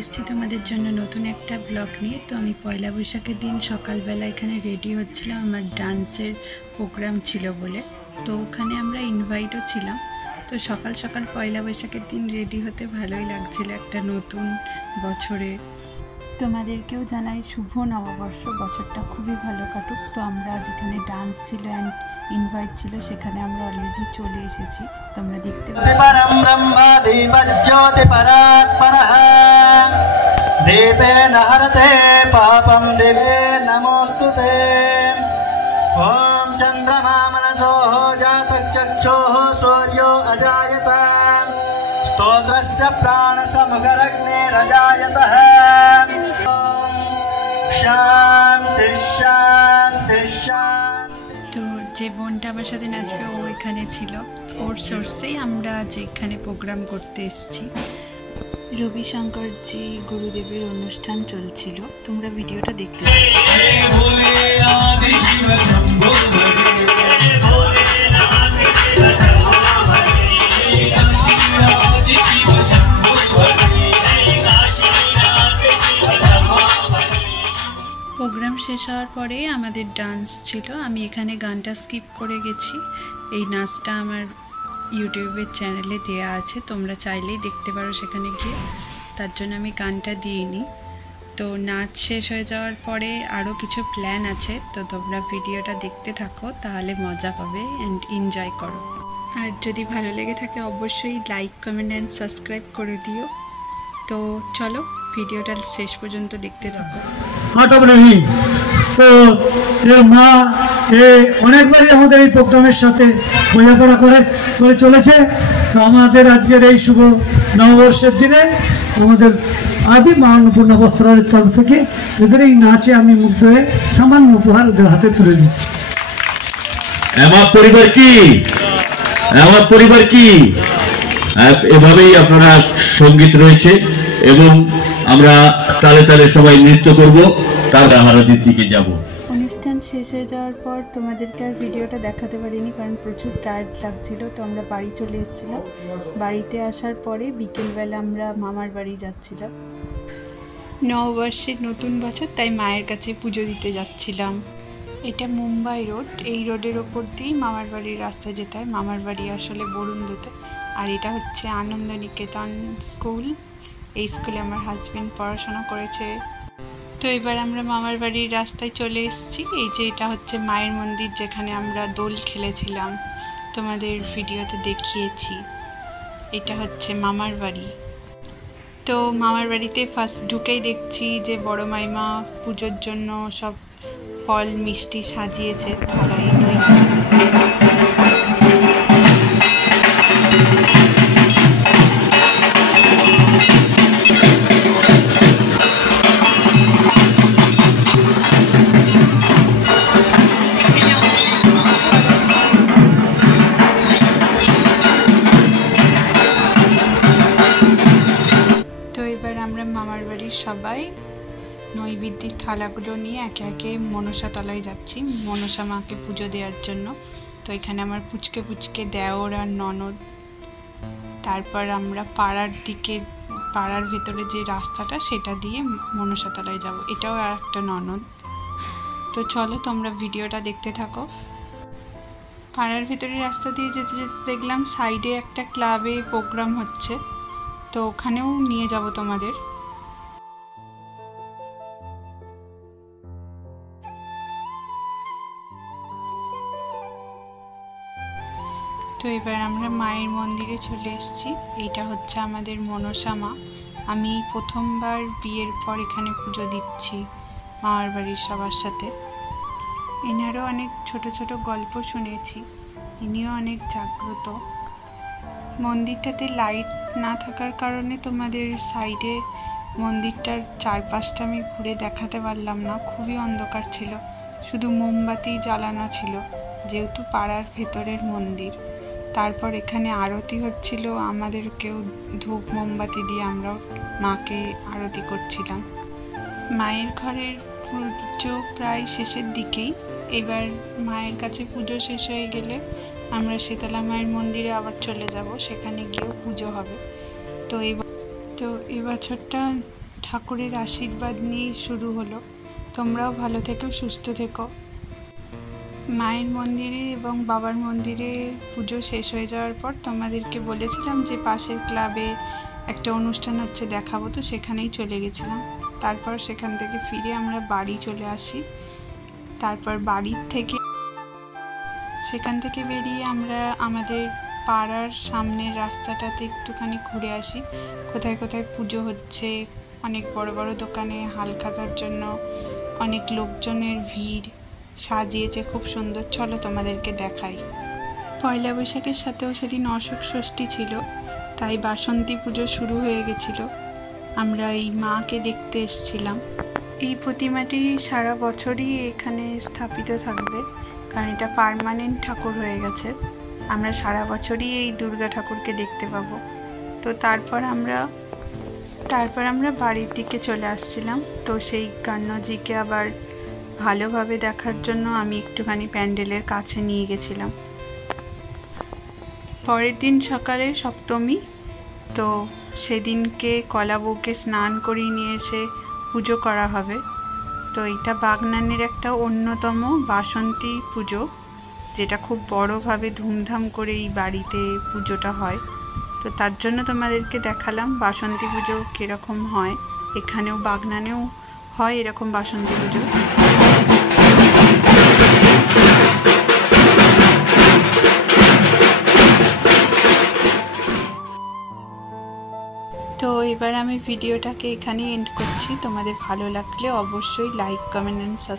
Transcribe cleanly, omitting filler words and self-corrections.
এসেছি তোমাদের জন্য নতুন একটা ব্লগ নিয়ে। তো আমি পয়লা বৈশাখের দিন সকালবেলা এখানে রেডি হচ্ছিলাম, আমার ডান্সের প্রোগ্রাম ছিল বলে। তো ওখানে আমরা ইনভাইটও ছিলাম। তো সকাল সকাল পয়লা বৈশাখের দিন রেডি হতে ভালোই লাগছিল, একটা নতুন বছরে। তোমাদেরকেও জানাই শুভ নববর্ষ, বছরটা খুবই ভালো কাটুক। তো আমরা যেখানে ডান্স ছিল অ্যান্ড ইনভাইট ছিল সেখানে আমরা অলরেডি চলে এসেছি, তোমরা দেখতে পাবে। দেবেন হরতে পাপম দেবে নমস্তুতে। ওম চন্দ্রমা মনসো জাতচক্ষো সূর্যো অজায়ত স্তোত্রস্য প্রাণসমুখরগ্নিরজায়তঃ। শান্তি শান্তি শান্তি। তো যে বোনটা আমার সাথে নাচবে ও এখানে ছিল, ওর সোর্সেই আমরা যেখানে প্রোগ্রাম করতে এসেছি। রবিশঙ্করজি গুরুদেবের অনুষ্ঠান চলছিল, তোমরা ভিডিওটা দেখতে পাবে। প্রোগ্রাম শেষ হওয়ার পরে আমাদের ডান্স ছিল। আমি এখানে গানটা স্কিপ করে গেছি। এই নাচটা আমার ইউটিউবের চ্যানেলে দেওয়া আছে, তোমরা চাইলেই দেখতে পারো সেখানে গিয়ে, তার জন্য আমি গানটা দিইনি। তো নাচ শেষ হয়ে যাওয়ার পরে আরও কিছু প্ল্যান আছে, তো তোমরা ভিডিওটা দেখতে থাকো, তাহলে মজা পাবে অ্যান্ড এনজয় করো। আর যদি ভালো লেগে থাকে অবশ্যই লাইক কমেন্ট অ্যান্ড সাবস্ক্রাইব করে দিও। তো চলো ভিডিওটা শেষ পর্যন্ত দেখতে থাকো। তো মা অনেকবারই আমাদের এই প্রোগ্রামের সাথে বোঝাপড়া করে চলেছে। তো আমাদের আজকের এই শুভ নববর্ষের দিনে আমাদের আদি মা অন্নপূর্ণা বস্ত্রালয়ের তরফ থেকে এদের এই নাচে আমি মুগ্ধ হয়ে সামান্য উপহার ওদের হাতে তুলে দিচ্ছি। আমার পরিবার কি এভাবেই আপনারা সঙ্গীত রয়েছে এবং আমরা তালে তালে সবাই নৃত্য করব, তার আরতির দিকে যাব। অনুষ্ঠান শেষ হয়ে যাওয়ার পর তোমাদেরকে আর ভিডিওটা দেখাতে পারিনি, কারণ প্রচুর টায়ার্ড লাগছিল। তো আমরা বাড়ি চলে এসেছিলাম। বাড়িতে আসার পরে বিকেলবেলা আমরা মামার বাড়ি যাচ্ছিলাম। নববর্ষের নতুন বছর, তাই মায়ের কাছে পুজো দিতে যাচ্ছিলাম। এটা মুম্বাই রোড, এই রোডের ওপর দিয়েই মামার বাড়ির রাস্তা যেতে হয়। মামার বাড়ি আসলে বরুণদুতে। আর এটা হচ্ছে আনন্দ নিকেতন স্কুল, এই স্কুলে আমার হাজবেন্ড পড়াশোনা করেছে। তো এবার আমরা মামার বাড়ির রাস্তায় চলে এসেছি। এই যে এটা হচ্ছে মায়ের মন্দির, যেখানে আমরা দোল খেলেছিলাম, তোমাদের ভিডিওতে দেখিয়েছি। এটা হচ্ছে মামার বাড়ি। তো মামার বাড়িতে ফার্স্ট ঢুকেই দেখছি যে বড় মাইমা পুজোর জন্য সব ফল মিষ্টি সাজিয়েছে থালায়। মামার বাড়ির সবাই নৈবেদ্যের থালাগুলো নিয়ে একে একে মনসা তলায় যাচ্ছি মনসা মাকে পুজো দেওয়ার জন্য। তো এখানে আমার পুচকে দেওর আর ননদ। তারপর আমরা পাড়ার ভেতরে যে রাস্তাটা সেটা দিয়ে মনসা তলায় যাব, এটাও আর একটা ননদ। তো চলো তোমরা ভিডিওটা দেখতে থাকো। পাড়ার ভেতরে রাস্তা দিয়ে যেতে যেতে দেখলাম সাইডে একটা ক্লাবে প্রোগ্রাম হচ্ছে, তো ওখানেও নিয়ে যাব তোমাদের। তো এবার আমরা মায়ের মন্দিরে চলে এসেছি। এইটা হচ্ছে আমাদের মনসা মা। আমি প্রথমবার বিয়ের পর এখানে পুজো দিচ্ছি মামার বাড়ির সবার সাথে। এনারও অনেক ছোট ছোট গল্প শুনেছি, ইনিও অনেক জাগ্রত। মন্দিরটাতে লাইট না থাকার কারণে তোমাদের সাইডে মন্দিরটার চারপাশটা আমি ঘুরে দেখাতে পারলাম না, খুবই অন্ধকার ছিল, শুধু মোমবাতি জ্বালানো ছিল যেহেতু পাড়ার ভেতরের মন্দির। তারপর এখানে আরতি হচ্ছিল, আমাদেরকেও ধূপ মোমবাতি দিয়ে আমরাও মাকে আরতি করছিলাম। মায়ের ঘরের পুজো প্রায় শেষের দিকেই। এবার মায়ের কাছে পুজো শেষ হয়ে গেলে আমরা শীতলা মায়ের মন্দিরে আবার চলে যাব, সেখানে গিয়েও পুজো হবে। তো এবছরটা ঠাকুরের আশীর্বাদ নিয়েই শুরু হলো। তোমরাও ভালো থেকো, সুস্থ থেকো। মায়ের মন্দিরে এবং বাবার মন্দিরে পুজো শেষ হয়ে যাওয়ার পর তোমাদেরকে বলেছিলাম যে পাশের ক্লাবে একটা অনুষ্ঠান হচ্ছে, দেখাবো, তো সেখানেই চলে গেছিলাম। তারপর সেখান থেকে ফিরে আমরা বাড়ি চলে আসি। তারপর সেখান থেকে বেরিয়ে আমরা আমাদের পাড়ার সামনের রাস্তাটাতে একটুখানি ঘুরে আসি, কোথায় কোথায় পুজো হচ্ছে। অনেক বড় বড় দোকানে হালখাতার জন্য অনেক লোকজনের ভিড়, সাজিয়েছে খুব সুন্দর। চলো তোমাদেরকে দেখাই। পয়লা বৈশাখের সাথেও সেদিন অশোক ষষ্ঠী ছিল, তাই বাসন্তী পুজো শুরু হয়ে গেছিল। আমরা এই মাকে দেখতে এসেছিলাম। এই প্রতিমাটি সারা বছরই এখানে স্থাপিত থাকবে, কারণ এটা পার্মানেন্ট ঠাকুর হয়ে গেছে। আমরা সারা বছরই এই দুর্গা ঠাকুরকে দেখতে পাবো। তো তারপর আমরা বাড়ির দিকে চলে আসছিলাম। তো সেই কান্নজিকে আবার ভালোভাবে দেখার জন্য আমি একটুখানি প্যান্ডেলের কাছে নিয়ে গেছিলাম। পরের দিন সকালে সপ্তমী, তো সেদিনকে কলা বউকে স্নান করিয়ে নিয়ে এসে পুজো করা হবে। তো এটা বাগনানের একটা অন্যতম বাসন্তী পুজো, যেটা খুব বড়োভাবে ধুমধাম করে এই বাড়িতে পুজোটা হয়। তো তার জন্য তোমাদেরকে দেখালাম বাসন্তী পুজো কীরকম হয়। এখানেও বাগনানেও হয় এরকম বাসন্তী পুজো। তো এবার আমি ভিডিওটাকে এখানেই এন্ড করছি। তোমাদের ভালো লাগলে অবশ্যই লাইক, কমেন্ট অ্যান্ড সাবস্ক্রাইব